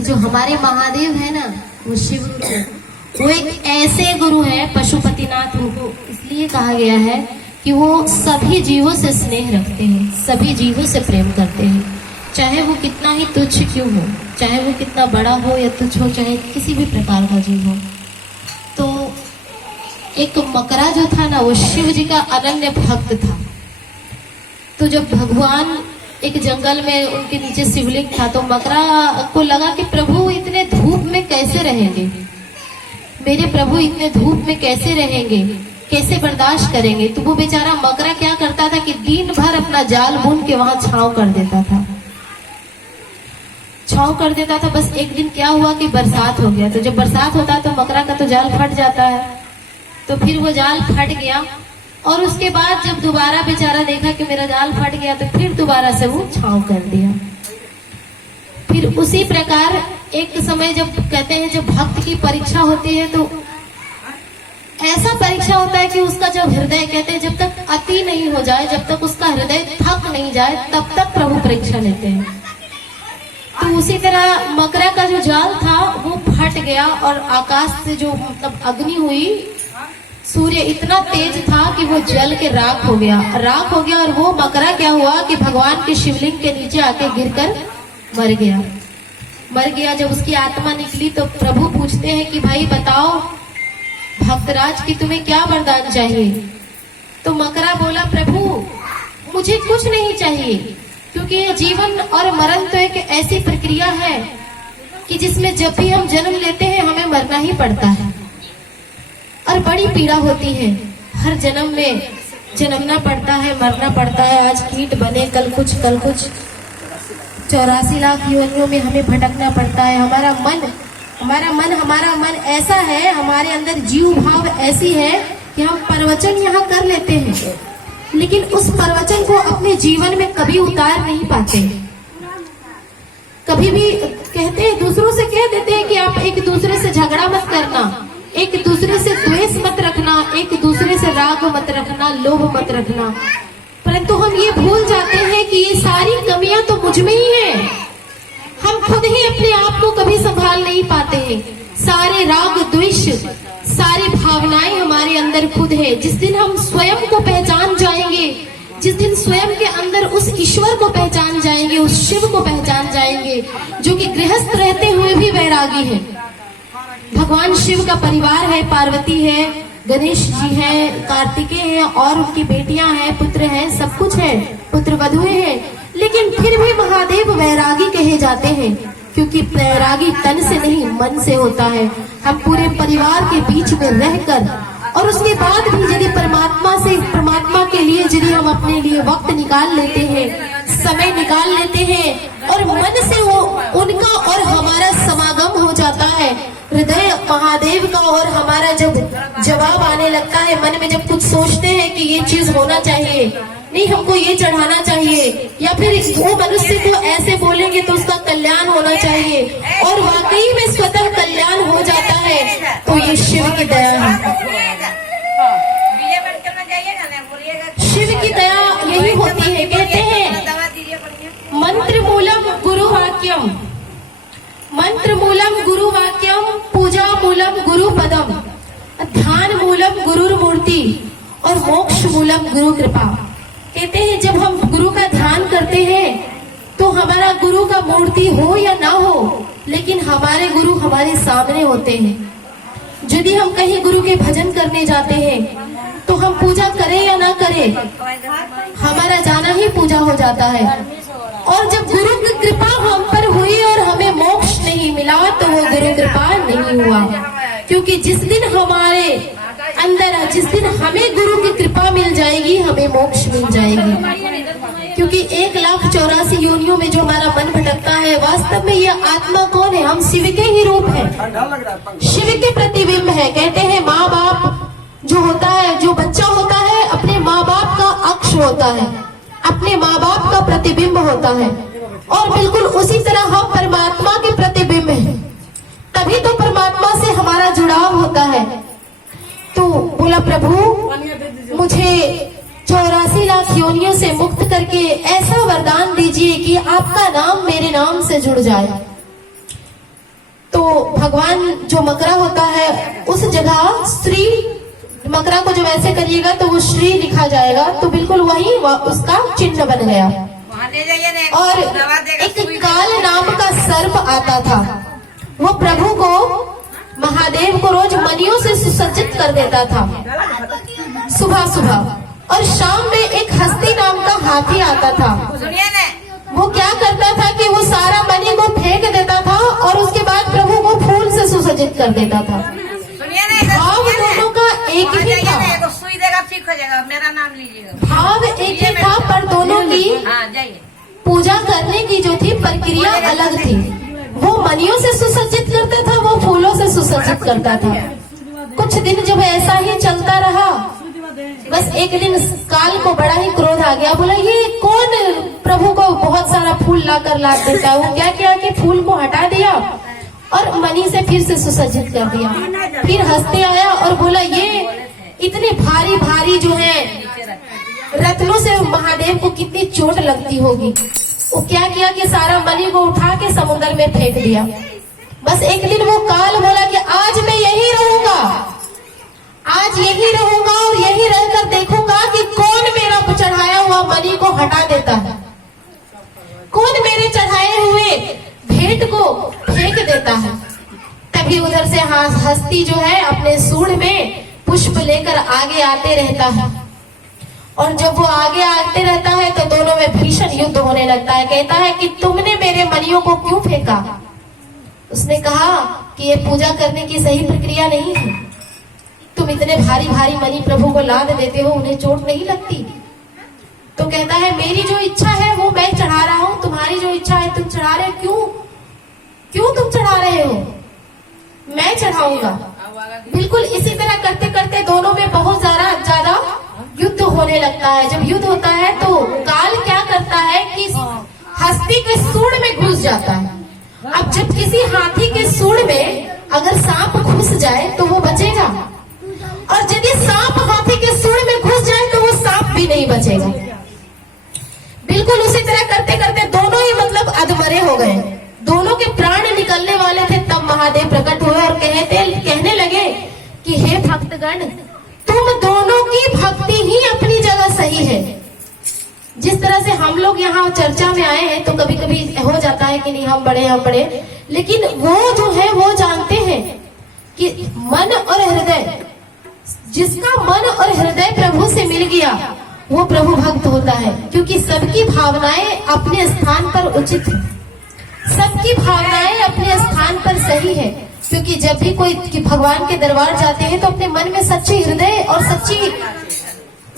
जो हमारे महादेव है ना, वो शिव गुरु, वो एक ऐसे गुरु है, पशुपतिनाथ उनको इसलिए कहा गया है कि वो सभी जीवों से स्नेह रखते हैं, सभी जीवों से प्रेम करते हैं, चाहे वो कितना ही तुच्छ क्यों हो, चाहे वो कितना बड़ा हो या तुच्छ हो, चाहे किसी भी प्रकार का जीव हो। तो एक मकरा जो था ना, वो शिव जी का अनन्य भक्त था। तो जब भगवान एक जंगल में उनके नीचे शिवलिंग था, तो मकरा को लगा कि प्रभु इतने धूप में कैसे रहेंगे, मेरे प्रभु इतने धूप में कैसे रहेंगे, कैसे बर्दाश्त करेंगे। तो वो बेचारा मकरा क्या करता था कि दिन भर अपना जाल बुन के वहां छांव कर देता था, छांव कर देता था। बस एक दिन क्या हुआ कि बरसात हो गया। तो जब बरसात होता है तो मकरा का तो जाल फट जाता है, तो फिर वो जाल फट गया। और उसके बाद जब दोबारा बेचारा देखा कि मेरा जाल फट गया, तो फिर दोबारा से वो छांव कर दिया। फिर उसी प्रकार एक समय जब कहते हैं जब भक्त की परीक्षा होती है, तो ऐसा परीक्षा होता है कि उसका जब हृदय, कहते हैं जब तक अति नहीं हो जाए, जब तक उसका हृदय थक नहीं जाए, तब तक प्रभु परीक्षा लेते हैं। तो उसी तरह मकरा का जो जाल था वो फट गया और आकाश से जो मतलब अग्नि हुई, सूर्य इतना तेज था कि वो जल के राख हो गया, राख हो गया। और वो मकरा क्या हुआ कि भगवान के शिवलिंग के नीचे आके गिरकर मर गया, मर गया। जब उसकी आत्मा निकली तो प्रभु पूछते हैं कि भाई बताओ भक्तराज की तुम्हें क्या वरदान चाहिए। तो मकरा बोला प्रभु मुझे कुछ नहीं चाहिए, क्योंकि ये जीवन और मरण तो एक ऐसी प्रक्रिया है कि जिसमें जब भी हम जन्म लेते हैं हमें मरना ही पड़ता है और बड़ी पीड़ा होती है। हर जन्म में जन्मना पड़ता है, मरना पड़ता है। आज कीट बने, कल कुछ 84 लाख योनियों में हमें भटकना पड़ता है। हमारा मन ऐसा है, हमारे अंदर जीव भाव ऐसी है कि हम प्रवचन यहाँ कर लेते हैं, लेकिन उस प्रवचन को अपने जीवन में कभी उतार नहीं पाते। कभी भी कहते हैं, दूसरों से कह देते हैं कि आप एक दूसरे से झगड़ा मत करना, एक दूसरे से द्वेष मत रखना, एक दूसरे से राग मत रखना, लोभ मत रखना, परंतु हम ये भूल जाते हैं कि ये सारी कमियां तो मुझ में ही है। हम खुद ही अपने आप को कभी संभाल नहीं पाते हैं। सारे राग द्वेष, सारी भावनाएं हमारे अंदर खुद है। जिस दिन हम स्वयं को पहचान जाएंगे, जिस दिन स्वयं के अंदर उस ईश्वर को पहचान जाएंगे, उस शिव को पहचान जाएंगे, जो कि गृहस्थ रहते हुए भी वैरागी है। भगवान शिव का परिवार है, पार्वती है, गणेश जी हैं, कार्तिकेय हैं और उनकी बेटियां हैं, पुत्र हैं, सब कुछ है, पुत्र वधुएं हैं। लेकिन फिर भी महादेव वैरागी कहे जाते हैं, क्योंकि वैरागी तन से नहीं मन से होता है। हम पूरे परिवार के बीच में रहकर और उसके बाद भी यदि परमात्मा के लिए यदि हम अपने लिए वक्त निकाल लेते हैं, समय निकाल लेते हैं और मन से वो उनका और हमारा समागम हो जाता है, हृदय महादेव का और हमारा जब जवाब आने लगता है, मन में जब कुछ सोचते हैं कि ये चीज होना चाहिए, नहीं हमको ये चढ़ाना चाहिए, या फिर वो मनुष्य को ऐसे बोलेंगे तो उसका कल्याण होना चाहिए, और वाकई में स्वतः कल्याण हो जाता है, तो ये शिव की दया है। शिव की दया यही होती है। कहते हैं मंत्र मूलम गुरु वाक्यम, मंत्र मूलम गुरु वाक्यम, पूजा मूलम गुरु पदम, ध्यान मूलम गुरु मूर्ति और मोक्ष मूलम गुरु कृपा। कहते हैं जब हम गुरु का ध्यान करते हैं तो हमारा गुरु का मूर्ति हो या ना हो, लेकिन हमारे गुरु हमारे सामने होते हैं। यदि हम कहीं गुरु के भजन करने जाते हैं तो हम पूजा करें या ना करें, हमारा जाना ही पूजा हो जाता है। और जब गुरु की कृपा हम पर हुई और हमें मोक्ष नहीं मिला, तो वो गुरु कृपा नहीं हुआ। क्योंकि जिस दिन हमारे अंदर, जिस दिन हमें गुरु की कृपा मिल जाएगी, हमें मोक्ष मिल जाएगी। क्योंकि 1,84,00,000 योनियों में जो हमारा मन भटकता है, वास्तव में ये आत्मा कौन है? हम शिव के ही रूप है, शिव के प्रतिबिंब है। कहते हैं माँ बाप जो होता है, जो बच्चा होता है, अपने माँ बाप का अक्ष होता है, अपने माँ बाप का प्रतिबिंब होता है, और बिल्कुल उसी तरह हम परमात्मा के प्रतिबिंब हैं। तभी तो परमात्मा से हमारा जुड़ाव होता है। तो बोला प्रभु मुझे 84 लाख योनियों से मुक्त करके ऐसा वरदान दीजिए कि आपका नाम मेरे नाम से जुड़ जाए। भगवान जो मकरा होता है उस जगह श्री, मकरा को जब ऐसे करिएगा तो वो श्री लिखा जाएगा, तो बिल्कुल वही उसका चिन्ह बन गया। और एक काल नाम का सर्प आता था, वो प्रभु को, महादेव को रोज मणियों से सुसज्जित कर देता था सुबह सुबह। और शाम में एक हस्ती नाम का हाथी आता था, वो क्या करता था कि वो सारा मणि को फेंक देता था और उसके बाद प्रभु को फूल से सुसज्जित कर देता था। भाव दोनों का एक ही था, सुई देगा ठीक हो जाएगा, मेरा नाम लीजिएगा। भाव एक ही था, पर दोनों की पूजा करने की जो थी प्रक्रिया अलग थी। वो मणियों से सुसज्जित करता था, वो फूलों से सुसज्जित करता था। कुछ दिन जब ऐसा ही चलता रहा, बस एक दिन काल को बड़ा ही क्रोध आ गया, बोला ये कौन प्रभु को बहुत सारा फूल लाकर ला देता है। वो क्या किया कि फूल को हटा दिया और मणि से फिर से सुसज्जित कर दिया। फिर हंसते आया और बोला ये इतने भारी भारी जो है रत्नों से महादेव को कितनी चोट लगती होगी। वो क्या किया कि सारा मणि को उठा के समुद्र में फेंक दिया। बस एक दिन वो काल बोला कि आज मैं यही रहूंगा, आज यही रहूंगा और यही रहकर देखूंगा कि कौन मेरा चढ़ाया हुआ मणि को हटा देता है, कौन मेरे चढ़ाए हुए भेंट को फेंक देता है। तभी उधर से हस्ती जो है अपने सूंड में पुष्प लेकर आगे आते रहता है। और जब वो आगे आते रहता है तो दोनों में भीषण युद्ध होने लगता है। कहता है कि तुमने मेरे मणियों को क्यों फेंका। उसने कहा कि ये पूजा करने की सही प्रक्रिया नहीं है, तुम इतने भारी भारी मणि प्रभु को लाद देते हो, उन्हें चोट नहीं लगती। तो कहता है मेरी जो इच्छा है वो मैं चढ़ा रहा हूं, तुम्हारी जो इच्छा है तुम चढ़ा रहे हो, क्यों तुम चढ़ा रहे हो, मैं चढ़ाऊंगा। बिल्कुल इसी तरह करते करते दोनों में बहुत ज्यादा युद्ध होने लगता है। जब युद्ध होता है तो काल क्या करता है कि हस्ती के सूंड में घुस जाता है। अब जब किसी हाथी के सूंड में अगर सांप घुस जाए तो वो बचेगा, और यदि सांप हाथी के सूंड में घुस जाए तो वो सांप भी नहीं बचेगा। बिल्कुल उसी तरह करते करते दोनों ही मतलब अधमरे हो गए, दोनों के प्राण निकलने वाले थे। तब महादेव प्रकट हुए और कहने लगे कि हे भक्तगण, तुम दोनों की भक्ति ही अपनी जगह सही है। जिस तरह से हम लोग यहाँ चर्चा में आए हैं तो कभी कभी हो जाता है कि नहीं हम बड़े, लेकिन वो जो है वो जानते हैं कि मन और हृदय, जिसका मन और हृदय प्रभु से मिल गया वो प्रभु भक्त होता है। क्योंकि सबकी भावनाएं अपने स्थान पर उचित है, सबकी भावनाएं अपने स्थान पर सही है। क्योंकि जब भी कोई भगवान के दरबार जाते हैं तो अपने मन में सच्चे हृदय और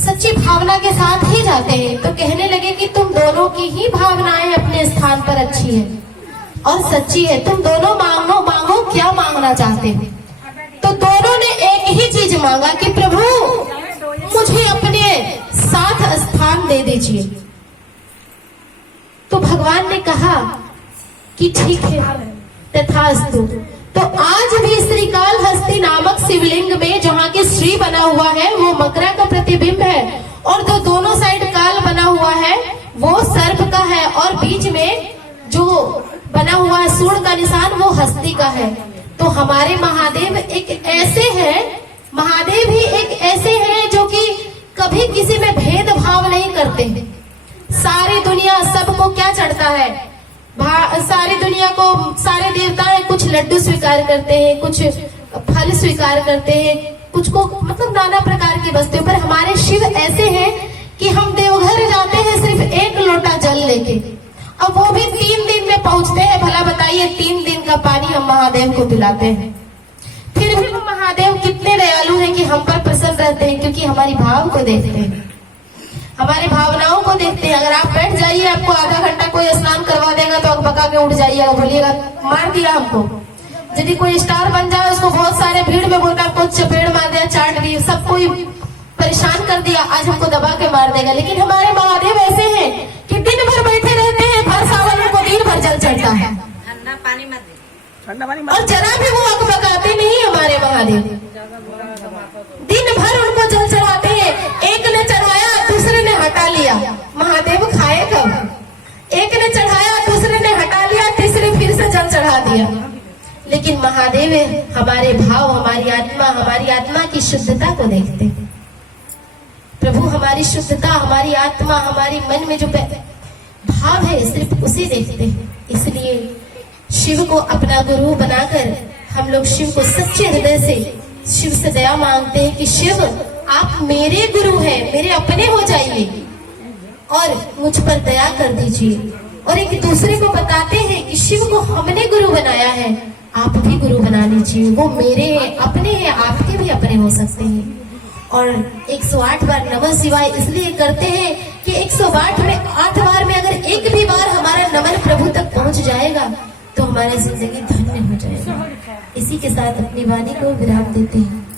सच्ची भावना के साथ ही जाते हैं। तो कहने लगे कि तुम दोनों की ही भावनाएं अपने स्थान पर अच्छी है और सच्ची है, तुम दोनों मांगो क्या मांगना चाहते हो। तो दोनों ने एक ही चीज मांगा कि प्रभु मुझे अपने साथ स्थान दे दीजिए। तो भगवान ने कहा कि ठीक है, तथास्तु। तो आज भी श्रीकाल हस्ती नामक शिवलिंग में जहाँ के श्री बना हुआ है वो मकरा का प्रतिबिंब है, और जो दोनों साइड काल बना हुआ है वो सर्प का है, और बीच में जो बना हुआ है सूंड का निशान वो हस्ती का है। तो हमारे महादेव एक ऐसे हैं, महादेव ही एक ऐसे हैं जो कि कभी किसी में भेदभाव नहीं करते। सारी दुनिया सबको क्या चढ़ता है, सारी दुनिया को सारे देवता है, कुछ लड्डू स्वीकार करते हैं, कुछ फल स्वीकार करते हैं, कुछ को मतलब नाना प्रकार की वस्तुएं। पर हमारे शिव ऐसे हैं कि हम देवघर जाते हैं सिर्फ 1 लोटा जल लेके, अब वो भी 3 दिन में पहुंचते हैं। भला बताइए 3 दिन का पानी हम महादेव को पिलाते हैं, फिर भी वो महादेव कितने दयालु हैं कि हम पर प्रसन्न रहते हैं। क्योंकि हमारी भाव को देखते हैं, हमारे भावनाओं को देखते हैं। अगर आप बैठ जाइए, आपको आधा घंटा कोई स्नान करवा देगा तो अकबका के उठ जाइएगा, बोलिएगा मार दिया हमको। यदि कोई स्टार बन जाए, उसको बहुत सारे भीड़ में बोलकर आपको चपेड़ मार दिया, चाट दी, सब कोई परेशान कर दिया, आज हमको दबा के मार देगा। लेकिन हमारे महादेव ऐसे हैं कि दिन भर बैठे रहते हैं, भर सावन को दिन भर जल चढ़ता है, ठंडा पानी मत दे, और जरा भी वो अकबकाते नहीं हमारे महादेव। दिन भर उनको जल चढ़ाते हैं। एक ने चढ़ाया, दूसरे ने हटा लिया, महादेव खाए कब। एक ने चढ़ाया, दूसरे ने हटा लिया, तीसरे फिर से जल चढ़ा दिया। लेकिन महादेव हमारे भाव, हमारी आत्मा की शुद्धता को देखते हैं। प्रभु हमारी शुद्धता, हमारी आत्मा, हमारी मन में जो भाव है सिर्फ उसे देखते हैं। इसलिए शिव को अपना गुरु बनाकर हम लोग शिव को सच्चे हृदय से, शिव से दया मांगते हैं कि शिव आप मेरे गुरु हैं, मेरे अपने हो जाइए और मुझ पर दया कर दीजिए। और एक दूसरे को बताते हैं कि शिव को हमने गुरु बनाया है, आप भी गुरु बना लीजिए। वो मेरे हैं, अपने हैं, आपके भी अपने हो सकते हैं। और 108 बार नमः शिवाय इसलिए करते हैं कि 108 बार में अगर एक भी बार हमारा नमन प्रभु तक पहुंच जाएगा तो हमारी जिंदगी धन्य हो जाएगी। इसी के साथ अपनी वाणी को विराम देते हैं।